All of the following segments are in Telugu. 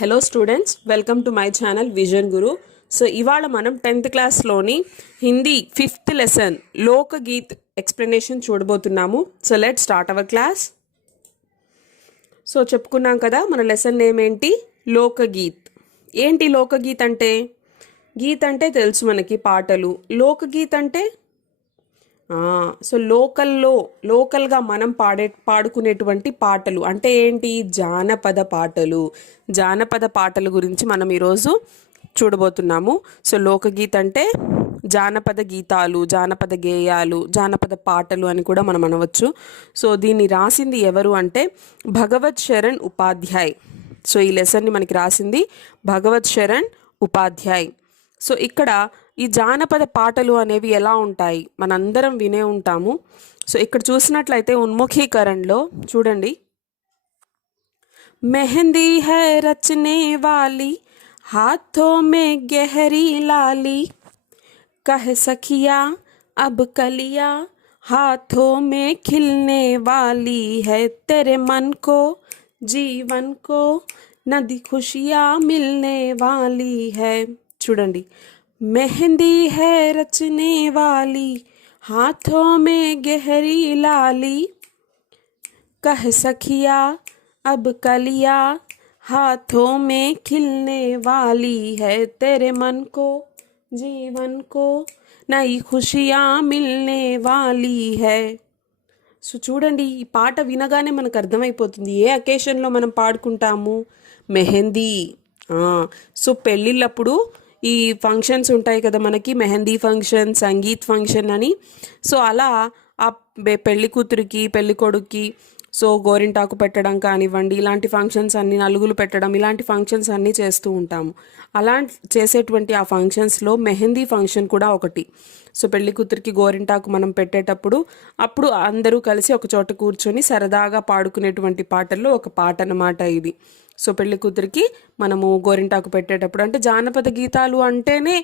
Hello students, welcome to my channel Vision Guru. సో ఇవాళ మనం 10th క్లాస్లోని Hindi 5th lesson Lokgeet explanation చూడబోతున్నాము. So let start our class. So చెప్పుకున్నాం కదా, మన లెసన్ నేమ్ ఏంటి? లోకగీత్. ఏంటి లోకగీత్ అంటే? గీత్ అంటే తెలుసు మనకి, పాటలు. లోకగీత్ అంటే సో లోకల్గా మనం పాడుకునేటువంటి పాటలు అంటే ఏంటి? జానపద పాటలు. జానపద పాటల గురించి మనం ఈరోజు చూడబోతున్నాము. సో లోకగీత్ అంటే జానపద గీతాలు, జానపద గేయాలు, జానపద పాటలు అని కూడా మనం అనవచ్చు. సో దీన్ని రాసింది ఎవరు అంటే భగవత్ శరణ్ ఉపాధ్యాయ్. సో ఈ లెసన్ని మనకి రాసింది భగవత్ శరణ్ ఉపాధ్యాయ్. సో ఇక్కడ ఈ జానపద పాటలు అనేవి ఎలా ఉంటాయి మనందరం వినే ఉంటాము. సో ఇక్కడ చూసినట్లయితే ఉన్ముఖీకరణలో చూడండి, మెహందీ హై రచనే వాली हाथों में गहरी लाली कह सखिया अब कलिया हाथों में खिलने वाली है तेरे मन को जीवन को नदी खुशियाँ मिलने वाली है. చూడండి, मेहंदी है रचने वाली हाथों में गहरी लाली कह सखिया अब कलिया हाथों में खिलने वाली है तेरे मन को जीवन को नई खुशियाँ मिलने वाली है. సో చూడండి, ఈ పాట వినగానే మనకు అర్థమైపోతుంది ఏ అకేషన్లో మనం పాడుకుంటాము. మెహందీ. సో పెళ్ళిళ్ళప్పుడు ఈ ఫంక్షన్స్ ఉంటాయి కదా మనకి, మెహందీ ఫంక్షన్, సంగీత్ ఫంక్షన్ అని. సో అలా ఆ పెళ్లి కూతురికి పెళ్లి కొడుక్కి సో గోరింటాకు పెట్టడం కానివ్వండి, ఇలాంటి ఫంక్షన్స్ అన్ని, నలుగులు పెట్టడం, ఇలాంటి ఫంక్షన్స్ అన్నీ చేస్తూ ఉంటాము. అలా చేసేటువంటి ఆ ఫంక్షన్స్లో మెహందీ ఫంక్షన్ కూడా ఒకటి. సో పెళ్లి కూతురికి గోరింటాకు మనం పెట్టేటప్పుడు అప్పుడు అందరూ కలిసి ఒక చోట కూర్చొని సరదాగా పాడుకునేటువంటి పాటల్లో ఒక పాట అన్నమాట ఇది. సో పెళ్లి కూతురికి మనము గోరింటాకు పెట్టేటప్పుడు, అంటే జానపద గీతాలు అంటేనే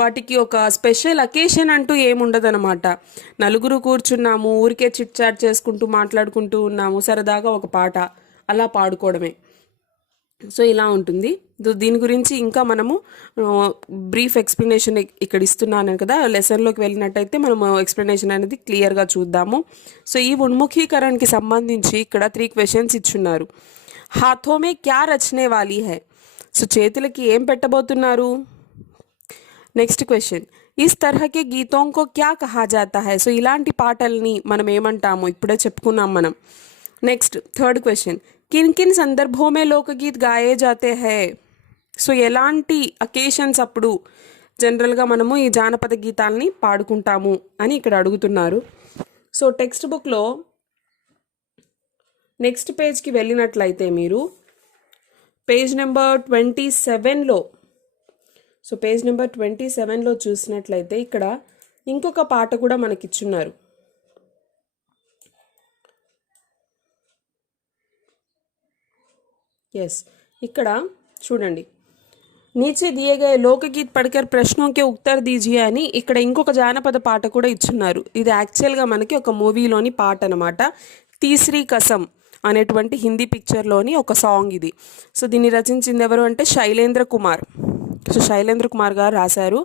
వాటికి ఒక స్పెషల్ అకేషన్ అంటూ ఏముండదనమాట. నలుగురు కూర్చున్నాము, ఊరికే చిట్ చాట్ చేసుకుంటూ మాట్లాడుకుంటూ ఉన్నాము, సరదాగా ఒక పాట అలా పాడుకోవడమే. సో ఇలా ఉంటుంది. దీని గురించి ఇంకా మనము బ్రీఫ్ ఎక్స్ప్లెనేషన్ ఇక్కడ ఇస్తున్నాను కదా, లెసన్లోకి వెళ్ళినట్టయితే మనము ఎక్స్ప్లెనేషన్ అనేది క్లియర్గా చూద్దాము. సో ఈ ఉన్ముఖీకరణకి సంబంధించి ఇక్కడ 3 క్వశ్చన్స్ ఇచ్చున్నారు. हाथों में क्या रचने वाली है? సో చేతులకి ఏం పెట్టబోతున్నారు? నెక్స్ట్ క్వశ్చన్, ఇస్ తరహకే గీతోं को क्या कहा जाता है? సో ఇలాంటి పాటల్ని మనం ఏమంటాము? ఇప్పుడే చెప్పుకున్నాం మనం. నెక్స్ట్ థర్డ్ క్వశ్చన్, కిన్ కిన్ సందర్భోं में लोकगीत गाए जाते हैं? సో ఎలాంటి అకేషన్స్ అప్పుడు జనరల్గా మనము ఈ జానపద గీతాలని పాడుకుంటాము అని ఇక్కడ అడుగుతున్నారు. సో టెక్స్ట్ బుక్లో నెక్స్ట్ పేజ్కి వెళ్ళినట్లయితే మీరు పేజ్ నెంబర్ 27లో, సో పేజ్ నెంబర్ 27లో చూసినట్లయితే ఇక్కడ ఇంకొక పాట కూడా మనకిచ్చున్నారు. ఎస్, ఇక్కడ చూడండి, నీచే దియే గయే లోకగీత్ పढ़कर ప్రశ్నోं के उत्तर दीजिए అని ఇక్కడ ఇంకొక జానపద పాట కూడా ఇచ్చున్నారు. ఇది యాక్చువల్గా మనకి ఒక మూవీలోని పాట అనమాట. తీసరీ కసం అనేటువంటి హిందీ పిక్చర్లోని ఒక సాంగ్ ఇది. సో దీన్ని రచించింది ఎవరు అంటే శైలేంద్ర కుమార్. సో శైలేంద్ర కుమార్ గారు రాశారు.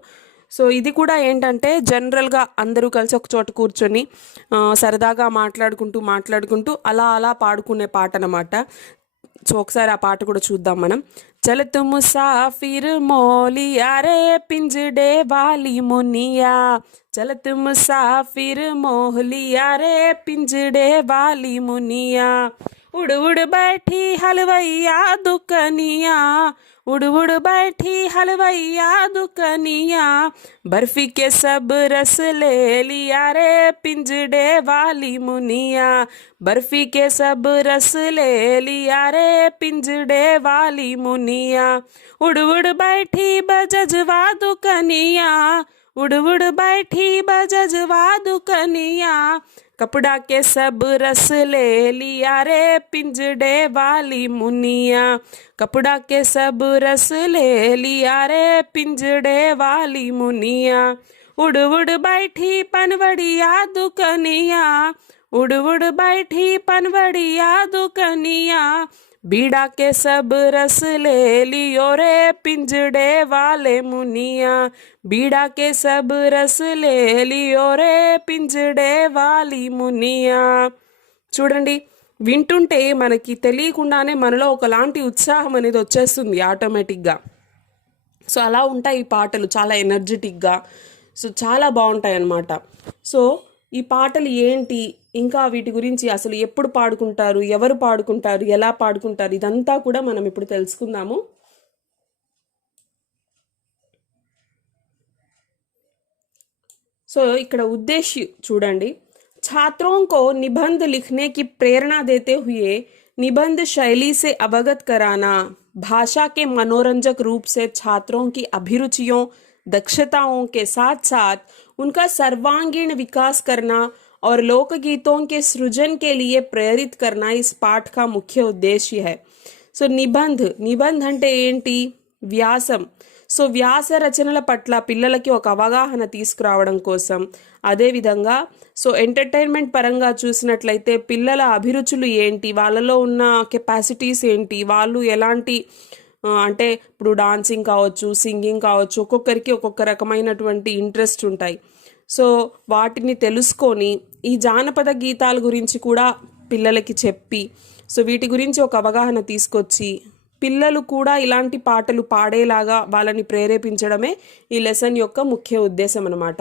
సో ఇది కూడా ఏంటంటే జనరల్గా అందరూ కలిసి ఒక చోట కూర్చొని సరదాగా మాట్లాడుకుంటూ అలా పాడుకునే పాట అన్నమాట. సో ఒకసారి ఆ పాట కూడా చూద్దాం మనం. చలతు ముసాఫిర్ మోలియా రే పింజడే వాలి మునియా, చలతు ముసాఫిర్ మోహలియా రే పింజడే వాలి మునియా, उड़ उड़ बैठी हलवैया दुकनिया, उड़ उड़ बैठी हलवैया दुकनिया, बर्फी के सब रस ले लिया रे पिंजड़े वाली मुनिया, बर्फी के सब रस ले लिया रे पिंजड़े वाली मुनिया, उड़ उड़ बैठी बजजवा दुकनिया, उड़ उड़ बैठी बजजवा दुकनिया, कपड़ा के सब रस ले लिया रे पिंजड़े वाली मुनिया, कपड़ा के सब रस ले लिया रे पिंजड़े वाली मुनिया, उड़ उड़ बैठी पनवड़िया दुकनिया, उड़ उड़ बैठी पनवड़िया दुकनिया, बीड़ा के सब रस ले लियो रे पिंजड़े वाले मुनिया, बीड़ा के सब रस ले लियो रे पिंजड़े वाली మునియా. చూడండి, వింటుంటే మనకి తెలియకుండానే మనలో ఒకలాంటి ఉత్సాహం అనేది వచ్చేస్తుంది ఆటోమేటిక్గా. సో అలా ఉంటాయి ఈ పాటలు, చాలా ఎనర్జెటిక్గా. సో చాలా బాగుంటాయి అన్నమాట. సో ఈ పాటలు ఏంటి, ఇంకా వీటి గురించి అసలు ఎప్పుడు పాడుకుంటారు, ఎవరు పాడుకుంటారు, ఎలా పాడుకుంటారు, ఇదంతా కూడా మనం ఇప్పుడు తెలుసుకుందాము. సో ఇక్కడ ఉద్దేశ్యం చూడండి. छात्रों को निबंध लिखने की प्रेरणा देते हुए निबंध शैली से अवगत कराना, भाषा के मनोरंजक रूप से छात्रों की अभिरुचियों दक्षताओं के साथ साथ उनका सर्वांगीण विकास करना और लोकगीतों के सृजन के लिए प्रेरित करना इस पाठ का मुख्य उद्देश्य है. సో నిబంధ అంటే ఏంటి? వ్యాసం. సో వ్యాస రచనల పట్ల పిల్లలకి ఒక అవగాహన తీసుకురావడం కోసం, అదేవిధంగా సో ఎంటర్టైన్మెంట్ పరంగా చూసినట్లయితే పిల్లల అభిరుచులు ఏంటి, వాళ్ళలో ఉన్న కెపాసిటీస్ ఏంటి, వాళ్ళు ఎలాంటి అంటే ఇప్పుడు డాన్సింగ్ కావచ్చు, సింగింగ్ కావచ్చు, ఒక్కొక్కరికి ఒక్కొక్క రకమైనటువంటి ఇంట్రెస్ట్ ఉంటాయి. సో వాటిని తెలుసుకొని ఈ జానపద గీతాల గురించి కూడా పిల్లలకి చెప్పి, సో వీటి గురించి ఒక అవగాహన తీసుకొచ్చి పిల్లలు కూడా ఇలాంటి పాటలు పాడేలాగా వాళ్ళని ప్రేరేపించడమే ఈ లెసన్ యొక్క ముఖ్య ఉద్దేశం అన్నమాట.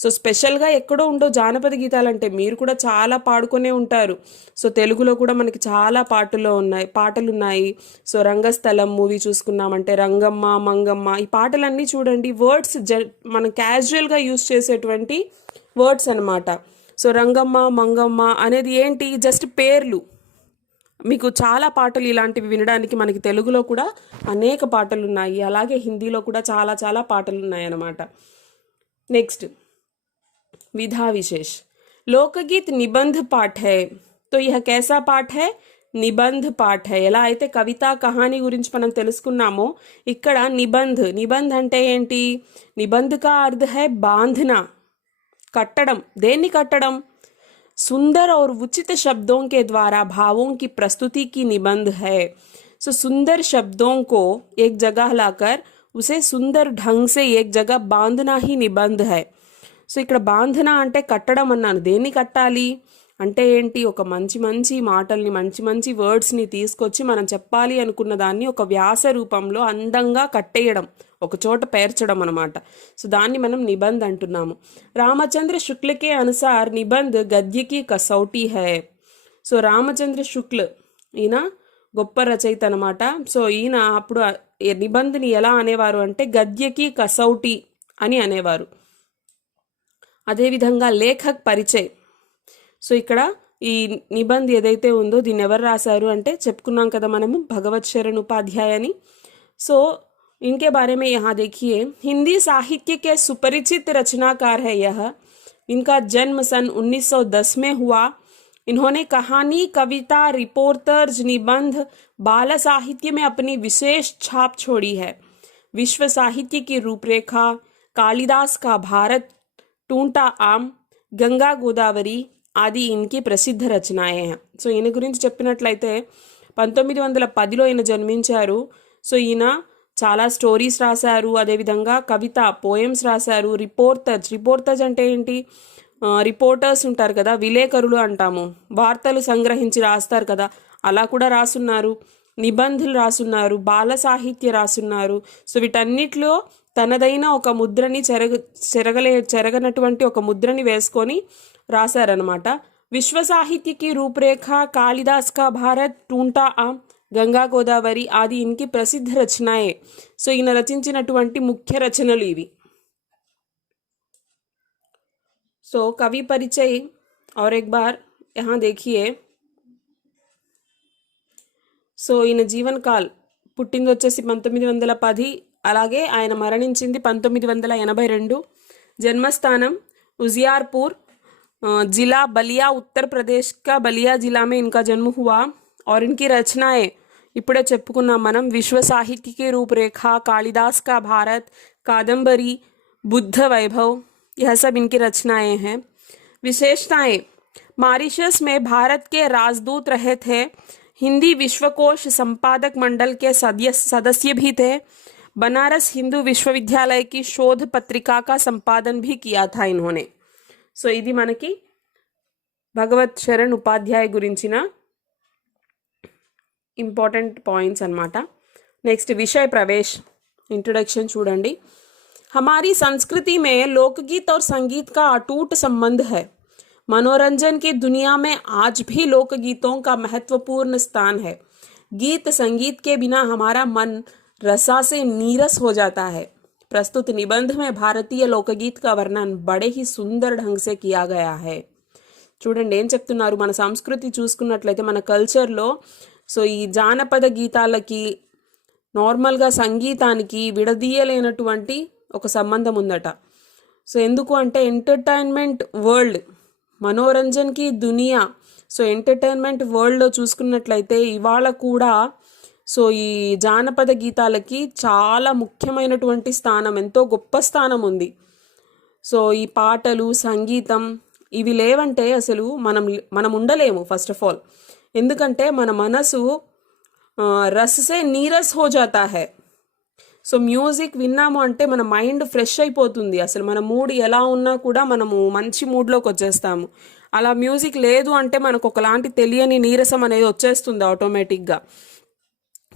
సో స్పెషల్గా ఎక్కడో ఉండో జానపద గీతాలంటే మీరు కూడా చాలా పాడుకునే ఉంటారు. సో తెలుగులో కూడా మనకి చాలా పాటలు ఉన్నాయి. సో రంగస్థలం మూవీ చూసుకున్నామంటే రంగమ్మ, మంగమ్మ, ఈ పాటలన్నీ చూడండి వర్డ్స్ మనం క్యాజువల్గా యూజ్ చేసేటువంటి వర్డ్స్ అన్నమాట. సో రంగమ్మ, మంగమ్మ అనేది ఏంటి? జస్ట్ పేర్లు. మీకు చాలా పాటలు ఇలాంటివి వినడానికి మనకి తెలుగులో కూడా అనేక పాటలు ఉన్నాయి, అలాగే హిందీలో కూడా చాలా చాలా పాటలు ఉన్నాయి అన్నమాట. నెక్స్ట్ विधा विशेष. लोकगीत निबंध पाठ है. तो यह कैसा पाठ है? నిబంధ్ పాఠ. ఎలా అయితే కవిత కహాని గురించి మనం తెలుసుకున్నామో ఇక్కడ నిబంధ్ అంటే ఏంటి? నిబంధ్ కా అర్థ హై బాంధనా, కట్టడం. దేన్ని కట్టడం? सुंदर और उचित शब्दों के द्वारा भावों की प्रस्तुति की निबंध है. सो सुंदर शब्दों को एक जगह लाकर उसे सुंदर ढंग से एक जगह बांधना ही निबंध है. సో ఇక్కడ బాంధన అంటే కట్టడం అన్నాను. దేన్ని కట్టాలి అంటే ఏంటి? ఒక మంచి మంచి మాటల్ని, మంచి మంచి వర్డ్స్ని తీసుకొచ్చి మనం చెప్పాలి అనుకున్న దాన్ని ఒక వ్యాస రూపంలో అందంగా కట్టేయడం, ఒక చోట పేర్చడం అనమాట. సో దాన్ని మనం నిబంధ్ అంటున్నాము. రామచంద్ర శుక్లకే అనుసార్ నిబంధ్ గద్యకి కసౌటీ హై. సో రామచంద్ర శుక్ల ఈయన గొప్ప రచయిత అనమాట. సో ఈయన అప్పుడు నిబంధ్ని ఎలా అనేవారు అంటే గద్యకి కసౌటీ అని అనేవారు. అదేవిధంగా లేఖక్ పరిచయ్. సో ఇక్కడ ఈ నిబంధ్ ఏదైతే ఉందో దీన్ని ఎవరు రాశారు అంటే చెప్పుకున్నాం కదా మనము, భగవత్ శరణ్ ఉపాధ్యాయ అని. సో इनके बारे में यहाँ देखिए. हिंदी साहित्य के सुपरिचित रचनाकार है यह. इनका जन्म सन 1910 में हुआ. इन्होंने कहानी, कविता, रिपोर्टर्स, निबंध, बाल साहित्य में अपनी विशेष छाप छोड़ी है. विश्व साहित्य की रूपरेखा, कालिदास का भारत, टूंटा आम, गंगा गोदावरी ఆది ఇన్కి ప్రసిద్ధ రచనాయే. సో ఈయన గురించి చెప్పినట్లయితే 1910లో ఈయన జన్మించారు. సో ఈయన చాలా స్టోరీస్ రాశారు, అదేవిధంగా కవిత, పోయమ్స్ రాశారు. రిపోర్టర్స్ అంటే ఏంటి? రిపోర్టర్స్ ఉంటారు కదా, విలేకరులు అంటాము, వార్తలు సంగ్రహించి రాస్తారు కదా, అలా కూడా రాసున్నారు. నిబంధులు రాసున్నారు, బాల సాహిత్య రాసున్నారు. సో వీటన్నిటిలో తనదైన ఒక ముద్రని చెరగనటువంటి ఒక ముద్రని వేసుకొని రాశారనమాట. విశ్వ సాహిత్యకి రూపురేఖ, కాళిదాస్ కా భారత్, టూంటా ఆమ్, గంగా గోదావరి ఆది ఇన్కి ప్రసిద్ధ రచనాయే. సో ఈయన రచించినటువంటి ముఖ్య రచనలు ఇవి. సో కవి పరిచయ్ और एक बार यहाँ देखिए. సో ఈయన జీవన్ కాల్, పుట్టింది వచ్చేసి 1910, అలాగే ఆయన మరణించింది 1982. జన్మస్థానం उजियारपुर, जिला बलिया, उत्तर प्रदेश का बलिया जिला में इनका जन्म हुआ. और इनकी रचनाएं इपड़े చెప్పుకున్నాం మనం. विश्व साहित्य की रूपरेखा, कालिदास का भारत, कादम्बरी, बुद्ध वैभव, यह सब इनकी रचनाएं हैं. विशेषताएं: मॉरिशस में भारत के राजदूत रहे थे. हिंदी विश्वकोश संपादक मंडल के सदस्य भी थे। बनारस हिंदू विश्वविद्यालय की शोध पत्रिका का संपादन भी किया था इन्होंने। సో ఇది మనకి భగవత్ శరణ్ ఉపాధ్యాయ గురించిన ఇంపార్టెంట్ పాయింట్స్ అన్నమాట. నెక్స్ట్ విషయ ప్రవేశ్ इंट्रोडक्शन చూడండి. हमारी संस्कृति में लोकगीत और संगीत का अटूट संबंध है. मनोरंजन की दुनिया में आज भी लोकगीतों का महत्वपूर्ण स्थान है. गीत संगीत के बिना हमारा मन रसा से नीरस हो जाता है. प्रस्तुत निबंध में भारतीय लोकगीत का वर्णन बड़े ही सुंदर ढंग से किया गया है. చూడండి ఏం చెప్తున్నారు, మన సంస్కృతి చూసుకున్నట్లయితే మన కల్చర్లో సో ఈ జానపద గీతాలకి నార్మల్గా సంగీతానికి విడదీయలేనటువంటి ఒక సంబంధం ఉందట. సో ఎందుకు అంటే ఎంటర్టైన్మెంట్ వరల్డ్, మనోరంజన్కి దునియా, సో ఎంటర్టైన్మెంట్ వరల్డ్లో చూసుకున్నట్లయితే ఇవాళ కూడా సో ఈ జానపద గీతాలకి చాలా ముఖ్యమైనటువంటి స్థానం, ఎంతో గొప్ప స్థానం ఉంది. సో ఈ పాటలు సంగీతం ఇవి లేవంటే అసలు మనం ఉండలేము ఫస్ట్ ఆఫ్ ఆల్. ఎందుకంటే మన మనసు రస్సే నీరస్ హో జాతా హై. సో మ్యూజిక్ విన్నాము అంటే మన మైండ్ ఫ్రెష్ అయిపోతుంది. అసలు మన మూడ్ ఎలా ఉన్నా కూడా మనము మంచి మూడ్లోకి వచ్చేస్తాము. అలా మ్యూజిక్ లేదు అంటే మనకు ఒకలాంటి తెలియని నీరసం అనేది వచ్చేస్తుంది ఆటోమేటిక్గా.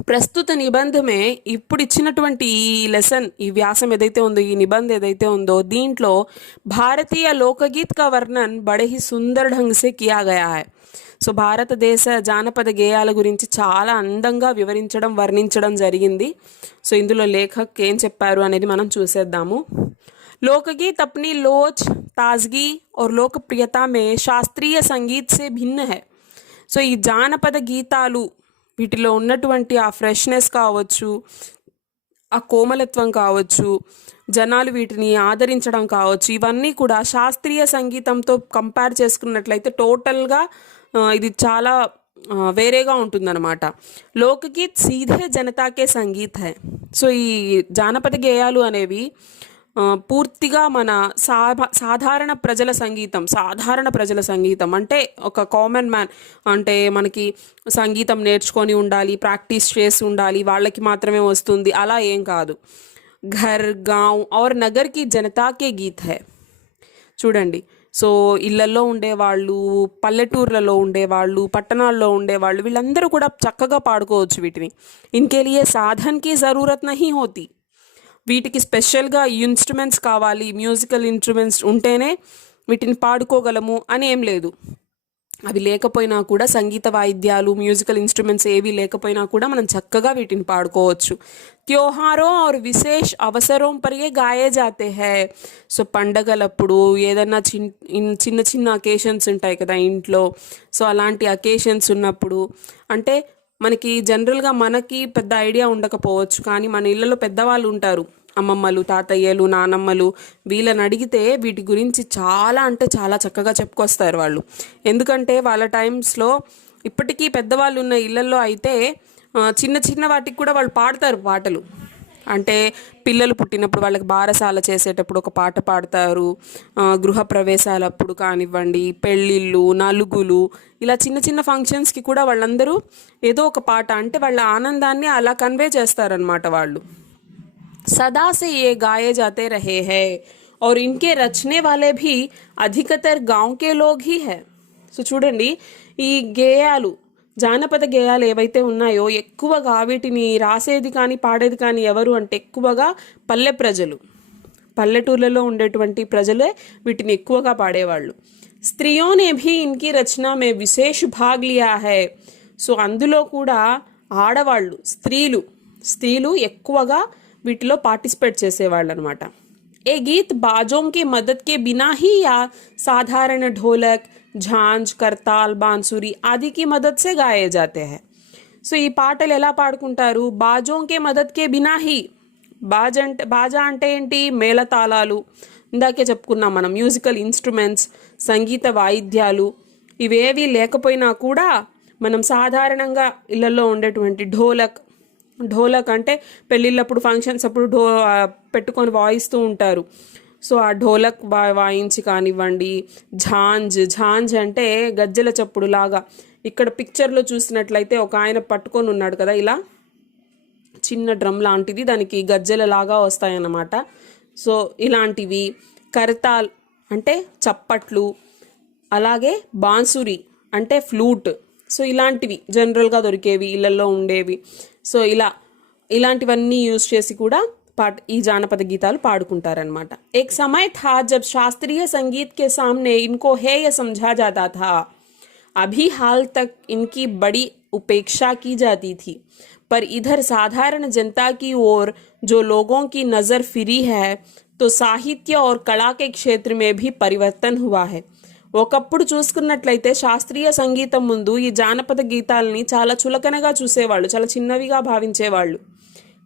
ప్రస్తుత నిబంధమే ఇప్పుడు ఇచ్చినటువంటి ఈ లెసన్, ఈ వ్యాసం ఏదైతే ఉందో, ఈ నిబంధ ఏదైతే ఉందో దీంట్లో భారతీయ లోకగీత్ కా వర్ణన్ బడే హీ సుందర్ ఢంగ్ సే కియా గయా హై. సో భారతదేశ జానపద గేయాల గురించి చాలా అందంగా వర్ణించడం జరిగింది. సో ఇందులో లేఖక్ ఏం చెప్పారు అనేది మనం చూసేద్దాము. लोकगीत अपनी लोच, ताजगी और लोकप्रियता में शास्त्रीय संगीत से भिन्न है. సో ఈ జానపద గీతాలు వీటిలో ఉన్నటువంటి ఆ ఫ్రెష్నెస్ కావచ్చు, ఆ కోమలత్వం కావచ్చు, జనాలు వీటిని ఆదరించడం కావచ్చు, ఇవన్నీ కూడా శాస్త్రీయ సంగీతంతో కంపేర్ చేసుకున్నట్లయితే టోటల్గా ఇది చాలా వేరేగా ఉంటుందన్నమాట. లోకగీత్ సీధే జనతాకే సంగీత్ హై. సో ఈ జానపద గేయాలు అనేవి పూర్తిగా మన సాధారణ ప్రజల సంగీతం అంటే ఒక కామన్ మ్యాన్, అంటే మనకి సంగీతం నేర్చుకొని ఉండాలి, ప్రాక్టీస్ చేసి ఉండాలి, వాళ్ళకి మాత్రమే వస్తుంది అలా ఏం కాదు. ఘర్ గాంవ్ ఔర్ నగర్కి జనతాకే గీత్ హై. చూడండి, సో ఇళ్లలో ఉండేవాళ్ళు, పల్లెటూర్లలో ఉండేవాళ్ళు, పట్టణాల్లో ఉండేవాళ్ళు వీళ్ళందరూ కూడా చక్కగా పాడుకోవచ్చు వీటిని. ఇన్కే లియే సాధన్కి జరూరత్ నహీ హోతీ. వీటికి స్పెషల్గా ఇన్స్ట్రుమెంట్స్ కావాలి, మ్యూజికల్ ఇన్స్ట్రుమెంట్స్ ఉంటేనే వీటిని పాడుకోగలము అని ఏం లేదు. అవి లేకపోయినా కూడా, సంగీత వాయిద్యాలు మ్యూజికల్ ఇన్స్ట్రుమెంట్స్ ఏవి లేకపోయినా కూడా మనం చక్కగా వీటిని పాడుకోవచ్చు. त्योहारों और विशेष अवसरों पर ये गाए जाते हैं. సో పండగలప్పుడు ఏదన్నా చిన్న చిన్న అకేషన్స్ ఉంటాయి కదా ఇంట్లో, సో అలాంటి అకేషన్స్ ఉన్నప్పుడు, అంటే మనకి జనరల్గా మనకి పెద్ద ఐడియా ఉండకపోవచ్చు, కానీ మన ఇళ్ళలో పెద్దవాళ్ళు ఉంటారు, అమ్మమ్మలు, తాతయ్యలు, నానమ్మలు, వీళ్ళని అడిగితే వీటి గురించి చాలా అంటే చాలా చక్కగా చెప్పుకొస్తారు వాళ్ళు. ఎందుకంటే వాళ్ళ టైమ్స్లో ఇప్పటికీ పెద్దవాళ్ళు ఉన్న ఇళ్ళల్లో అయితే చిన్న చిన్న వాటికి కూడా వాళ్ళు పాడతారు పాటలు. అంటే పిల్లలు పుట్టినప్పుడు వాళ్ళకి బారసాల చేసేటప్పుడు ఒక పాట పాడతారు, గృహప్రవేశాలప్పుడు కానివ్వండి, పెళ్ళిళ్ళు, నలుగులు, ఇలా చిన్న చిన్న ఫంక్షన్స్కి కూడా వాళ్ళందరూ ఏదో ఒక పాట, అంటే వాళ్ళ ఆనందాన్ని అలా కన్వే చేస్తారనమాట వాళ్ళు. सदा से ये गाए जाते रहे हैं और इनके रचने वाले भी अधिकतर गांव के लोग ही हैं. సో చూడండి, ఈ గేయాలు, జానపద గేయాలు ఏవైతే ఉన్నాయో ఎక్కువగా వీటిని రాసేది కానీ పాడేది కానీ ఎవరు అంటే ఎక్కువగా పల్లెటూర్లలో ఉండేటువంటి ప్రజలే వీటిని ఎక్కువగా పాడేవాళ్ళు. స్త్రీయోं ने भी इनकी रचना में विशेष भाग लिया है. సో అందులో కూడా ఆడవాళ్ళు, స్త్రీలు ఎక్కువగా వీటిలో పార్టిసిపేట్ చేసేవాళ్ళు అనమాట. ఏ గీత్ బాజోं की मदद के बिना ही या साधारण ढोलक, झांझ, करताल, बांसुरी आदि की मदद से गाए जाते हैं. సో ఈ పాటలు ఎలా పాడుకుంటారు? బాజోं के मदद के बिना ही. బాజా అంటే ఏంటి? మేళతాళాలు, ఇందాకే చెప్పుకున్నాం మనం, మ్యూజికల్ ఇన్స్ట్రుమెంట్స్, సంగీత వాయిద్యాలు, ఇవేవి లేకపోయినా కూడా మనం సాధారణంగా ఇళ్లలో ఉండేటువంటి ఢోలక్ అంటే పెళ్ళిళ్ళప్పుడు ఫంక్షన్స్ అప్పుడు పెట్టుకొని వాయిస్తూ ఉంటారు. సో ఆ ఢోలక్ వాయించి కానివ్వండి, ఝాంజ్ అంటే గజ్జెల చప్పుడు లాగా. ఇక్కడ పిక్చర్లో చూసినట్లయితే ఒక ఆయన పట్టుకొని ఉన్నాడు కదా, ఇలా చిన్న డ్రమ్ లాంటిది, దానికి గజ్జెల లాగా వస్తాయన్నమాట. సో ఇలాంటివి. కర్తాల్ అంటే చప్పట్లు, అలాగే బాన్సురి అంటే ఫ్లూట్. సో ఇలాంటివి జనరల్గా దొరికేవి, ఇళ్లలో ఉండేవి. సో ఇలాంటివన్నీ యూజ్ చేసి కూడా ఈ జానపద గీతాలు పాడుకుంటారనమాట. एक समय था जब शास्त्रीय संगीत के सामने इनको हेय समझा जाता था. अभी हाल तक इनकी बड़ी उपेक्षा की जाती थी, पर इधर साधारण जनता की ओर जो लोगों की नज़र फिरी है, तो साहित्य और कला के क्षेत्र में भी परिवर्तन हुआ है. ఒకప్పుడు చూసుకున్నట్లయితే శాస్త్రీయ సంగీతం ముందు ఈ జానపద గీతాలని చాలా చులకనగా చూసేవాళ్ళు, చాలా చిన్నవిగా భావించేవాళ్ళు.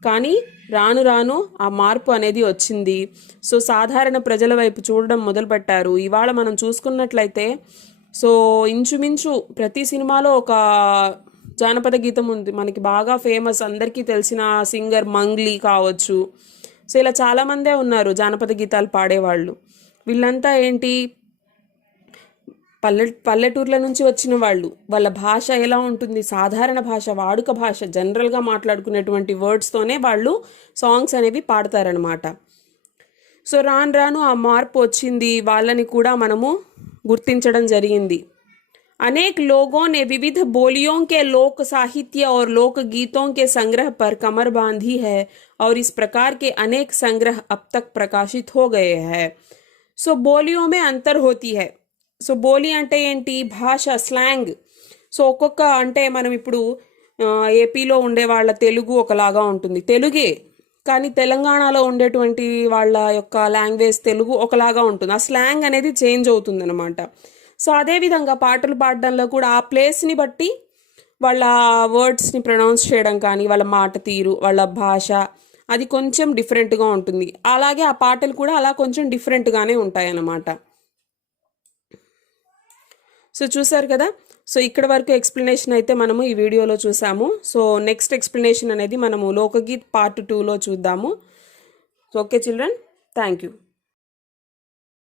కానీ రాను రాను ఆ మార్పు అనేది వచ్చింది. సో సాధారణ ప్రజల వైపు చూడడం మొదలుపెట్టారు. ఇవాళ మనం చూసుకున్నట్లయితే సో ఇంచుమించు ప్రతి సినిమాలో ఒక జానపద గీతం ఉంది. మనకి బాగా ఫేమస్, అందరికీ తెలిసిన సింగర్ మంగ్లీ కావచ్చు. సో ఇలా చాలామందే ఉన్నారు జానపద గీతాలు పాడేవాళ్ళు. వీళ్ళంతా ఏంటి, పల్లెటూర్ల నుంచి వచ్చిన వాళ్ళు. వాళ్ళ భాష ఎలా ఉంటుంది, సాధారణ భాష, వాడుక భాష, జనరల్గా మాట్లాడుకునేటువంటి వర్డ్స్తోనే వాళ్ళు సాంగ్స్ అనేవి పాడతారనమాట. సో రాను రాను ఆ మార్పు వచ్చింది, వాళ్ళని కూడా మనము గుర్తించడం జరిగింది. अनेक लोगों ने विविध बोलियों के लोक साहित्य और लोक गीतों के संग्रह पर कमर बांधी है और इस प्रकार के अनेक संग्रह अब तक प्रकाशित हो गए हैं. सो बोलियों में अंतर होती है. సో బోలి అంటే ఏంటి, భాష, స్లాంగ్. సో ఒక్కొక్క అంటే మనం ఇప్పుడు ఏపీలో ఉండే వాళ్ళ తెలుగు ఒకలాగా ఉంటుంది, తెలుగే. కానీ తెలంగాణలో ఉండేటువంటి వాళ్ళ యొక్క లాంగ్వేజ్ తెలుగు ఒకలాగా ఉంటుంది. ఆ స్లాంగ్ అనేది చేంజ్ అవుతుంది అనమాట. సో అదేవిధంగా పాటలు పాడడంలో కూడా ఆ ప్లేస్ని బట్టి వాళ్ళ వర్డ్స్ని ప్రొనౌన్స్ చేయడం కానీ, వాళ్ళ మాట తీరు, వాళ్ళ భాష అది కొంచెం డిఫరెంట్గా ఉంటుంది. అలాగే ఆ పాటలు కూడా అలా కొంచెం డిఫరెంట్గానే ఉంటాయి అన్నమాట. సో చూసారు కదా. సో ఇక్కడ వరకు ఎక్స్ప్లెనేషన్ అయితే మనము ఈ వీడియోలో చూసాము. సో నెక్స్ట్ ఎక్స్ప్లెనేషన్ అనేది మనము లోకగీత్ పార్ట్ 2లో చూద్దాము. Okay children, thank you.